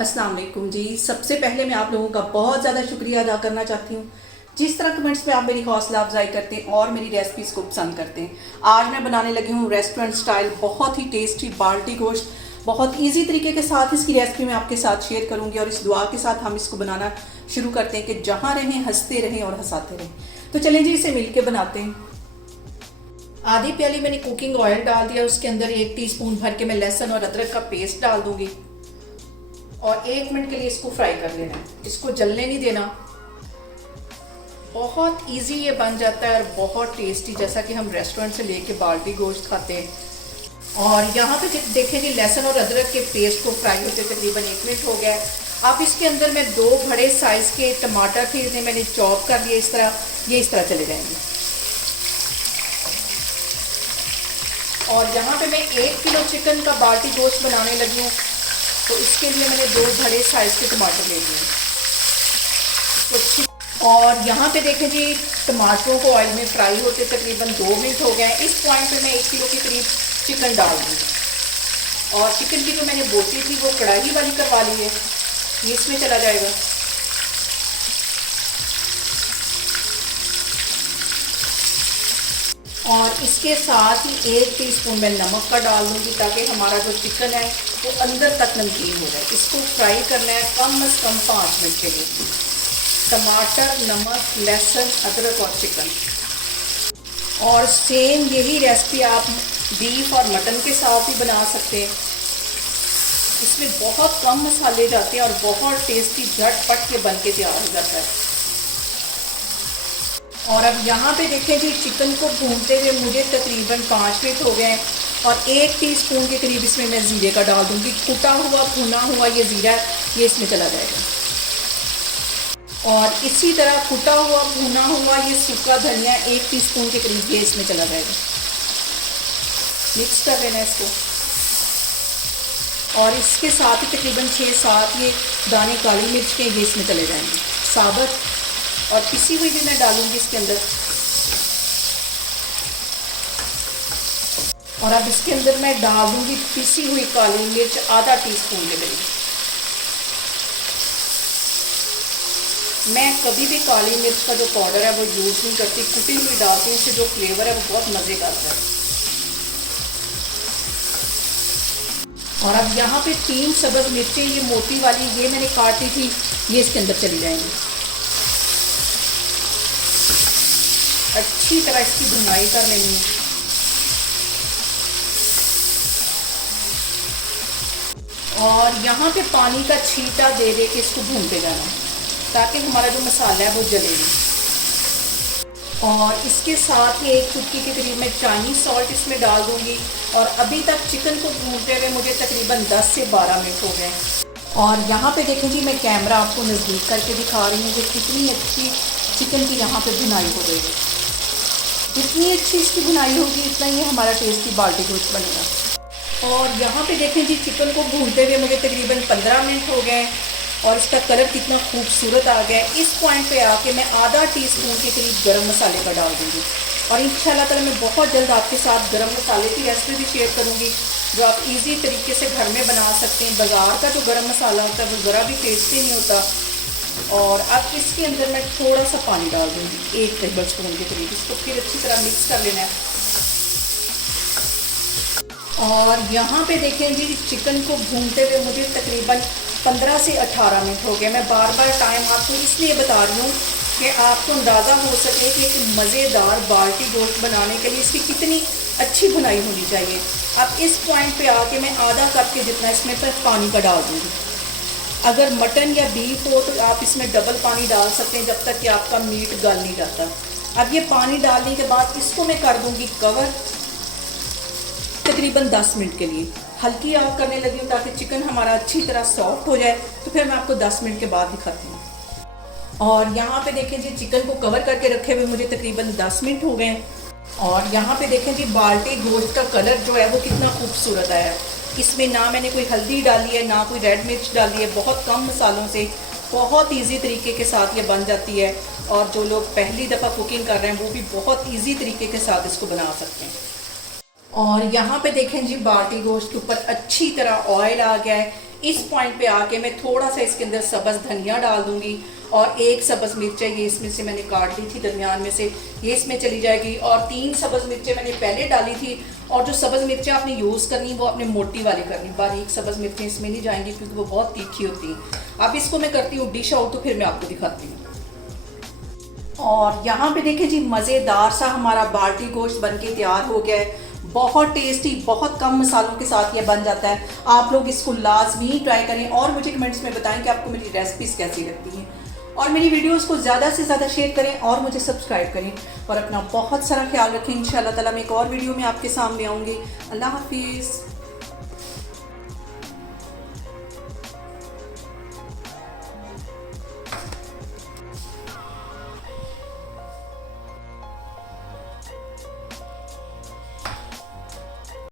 अस्सलाम वालेकुम जी। सबसे पहले मैं आप लोगों का बहुत ज़्यादा शुक्रिया अदा करना चाहती हूँ जिस तरह कमेंट्स में आप मेरी हौसला अफजाई करते हैं और मेरी रेसिपीज़ को पसंद करते हैं। आज मैं बनाने लगी हूँ रेस्टोरेंट स्टाइल बहुत ही टेस्टी बाल्टी गोश्त। बहुत इजी तरीके के साथ इसकी रेसिपी मैं आपके साथ शेयर करूँगी और इस दुआ के साथ हम इसको बनाना शुरू करते हैं कि जहाँ रहें हंसते रहें और हंसाते रहें। तो चलें जी, इसे मिल के बनाते हैं। आधी प्याली मैंने कुकिंग ऑयल डाल दिया, उसके अंदर 1 टीस्पून भर के मैं लहसुन और अदरक का पेस्ट डाल दूंगी और 1 मिनट के लिए इसको फ्राई कर लेना है। इसको जलने नहीं देना। बहुत इजी ये बन जाता है और बहुत टेस्टी, जैसा कि हम रेस्टोरेंट से लेके बाल्टी गोश्त खाते हैं। और यहाँ पे देखें जी, लहसुन और अदरक के पेस्ट को फ्राई होते तकरीबन 1 मिनट हो गया है। अब इसके अंदर मैं 2 बड़े साइज़ के टमाटर थे, इन्हें मैंने चॉप कर लिया। इस तरह चले जाएंगे। और यहाँ पे मैं 1 किलो चिकन का बाल्टी गोश्त बनाने लगी हूँ, तो इसके लिए मैंने 2 बड़े साइज़ के टमाटर ले लिए। और यहाँ पे देखें जी, टमाटरों को ऑयल में फ्राई होते तकरीबन 2 मिनट हो गए हैं। इस पॉइंट पे मैं 1 किलो के करीब चिकन डाल दूँगी और चिकन की जो मैंने बोटी थी वो कढ़ाई वाली करवा ली है, ये इसमें चला जाएगा। और इसके साथ ही 1 टीस्पून मैं नमक का डाल दूँगी ताकि हमारा जो चिकन है वो अंदर तक नमकीन हो जाए। इसको फ्राई करना है कम से कम 5 मिनट के लिए। टमाटर, नमक, लहसुन, अदरक और चिकन। और सेम यही रेसिपी आप बीफ और मटन के साथ भी बना सकते हैं। इसमें बहुत कम मसाले जाते हैं और बहुत टेस्टी झटपट के बन के तैयार हो जाता है। और अब यहाँ पे देखें जी, चिकन को भूनते हुए मुझे तकरीबन 5 मिनट हो गए हैं और 1 टीस्पून के करीब इसमें मैं ज़ीरे का डाल दूँगी। कुटा हुआ भुना हुआ ये ज़ीरा ये इसमें चला जाएगा। और इसी तरह कुटा हुआ भुना हुआ ये सूखा धनिया 1 टीस्पून के करीब ये इसमें चला जाएगा। मिक्स कर लेना है इसको। और इसके साथ ही तकरीबन 6-7 ये दाने काली मिर्च के ये इसमें चले जाएंगे साबुत, और पिसी हुई भी मैं डालूंगी इसके अंदर। और अब इसके अंदर मैं डाल दूंगी पिसी हुई काली मिर्च आधा टीस्पून के करीब। मैं कभी भी काली मिर्च का जो पाउडर है वो यूज़ नहीं करती, कुटी हुई डालती हूँ। इससे जो फ्लेवर है वो बहुत मज़े का आता है। और अब यहाँ पे 3 सब्ज़ मिर्चें ये मोटी वाली ये मैंने काटी थी, ये इसके अंदर चली जाएंगी। अच्छी तरह इसकी भुनाई कर लेनी है। और यहाँ पे पानी का छींटा दे के इसको भूनते जाना है ताकि हमारा जो मसाला है वो जले नहीं। और इसके साथ ही 1 चुटकी के करीब मैं चाइनीज़ सॉल्ट इसमें डाल दूँगी। और अभी तक चिकन को भूनते हुए मुझे तकरीबन 10 से 12 मिनट हो गए। और यहाँ पे देखें जी, मैं कैमरा आपको नज़दीक करके दिखा रही हूँ कि कितनी अच्छी चिकन की यहाँ पे भुनाई हो गई है। जितनी अच्छी इसकी भुनाई होगी इतना ही हमारा टेस्टी बाल्टी गोश्त बनेगा। और यहाँ पे देखें जी, चिकन को भूनते हुए मुझे तकरीबन 15 मिनट हो गए और इसका कलर कितना खूबसूरत आ गया है। इस पॉइंट पे आके मैं आधा टीस्पून के करीब गरम मसाले का डाल दूँगी। और इंशाल्लाह ताला मैं बहुत जल्द आपके साथ गरम मसाले की रेसिपी भी शेयर करूँगी जो आप इजी तरीके से घर में बना सकते हैं। बाज़ार का जो गरम मसाला होता है वो ज़रा भी टेस्टी नहीं होता। और अब इसके अंदर मैं थोड़ा सा पानी डाल दूँगी, 1 टेबल स्पून के करीब। इसको फिर अच्छी तरह मिक्स कर लेना है। और यहाँ पे देखें जी, चिकन को भूनते हुए मुझे तकरीबन 15 से 18 मिनट हो गए। मैं बार बार टाइम आपको इसलिए बता रही हूँ कि आपको अंदाज़ा हो सके कि एक मज़ेदार बाल्टी गोश्त बनाने के लिए इसकी कितनी अच्छी भुनाई होनी चाहिए। अब इस पॉइंट पे आके मैं आधा कप के जितना इसमें पर पानी का डाल दूँगी। अगर मटन या बीफ हो तो आप इसमें डबल पानी डाल सकते हैं जब तक कि आपका मीट गल नहीं जाता। अब ये पानी डालने के बाद इसको मैं कर दूँगी कवर तकरीबन 10 मिनट के लिए। हल्की आग करने लगी हूँ ताकि चिकन हमारा अच्छी तरह सॉफ्ट हो जाए। तो फिर मैं आपको 10 मिनट के बाद दिखाती हूँ। और यहाँ पे देखें जी, चिकन को कवर करके रखे हुए मुझे तकरीबन 10 मिनट हो गए। और यहाँ पे देखें जी, बाल्टी गोश्त का कलर जो है वो कितना खूबसूरत आया है। इसमें ना मैंने कोई हल्दी डाली है ना कोई रेड मिर्च डाली है। बहुत कम मसालों से बहुत ईजी तरीके के साथ ये बन जाती है। और जो लोग पहली दफ़ा कुकिंग कर रहे हैं वो भी बहुत ईजी तरीके के साथ इसको बना सकते हैं। और यहाँ पे देखें जी, बाल्टी गोश्त के ऊपर अच्छी तरह ऑयल आ गया है। इस पॉइंट पे आके मैं थोड़ा सा इसके अंदर सब्ज़ धनिया डाल दूंगी और एक सब्ज़ मिर्च है, ये इसमें से मैंने काट ली थी दरमियान में से, ये इसमें चली जाएगी। और 3 सब्ज़ मिर्चें मैंने पहले डाली थी, और जो सब्ज़ मिर्चें आपने यूज़ करनी वो आपने मोटी वाली करनी, बारीक सब्ज़ मिर्चें इसमें नहीं जाएंगी क्योंकि वो बहुत तीखी होती हैं। अब इसको मैं करती हूँ डिश आउट, तो फिर मैं आपको दिखाती हूँ। और यहाँ पे देखें जी, मज़ेदार सा हमारा बाल्टी गोश्त बन के तैयार हो गया है। बहुत टेस्टी, बहुत कम मसालों के साथ ये बन जाता है। आप लोग इसको लाजमी ट्राई करें और मुझे कमेंट्स में बताएं कि आपको मेरी रेसिपीज़ कैसी लगती हैं, और मेरी वीडियोस को ज़्यादा से ज़्यादा शेयर करें और मुझे सब्सक्राइब करें, और अपना बहुत सारा ख्याल रखें। इंशाल्लाह ताला मैं एक और वीडियो में आपके सामने आऊँगी। अल्लाह हाफिज़।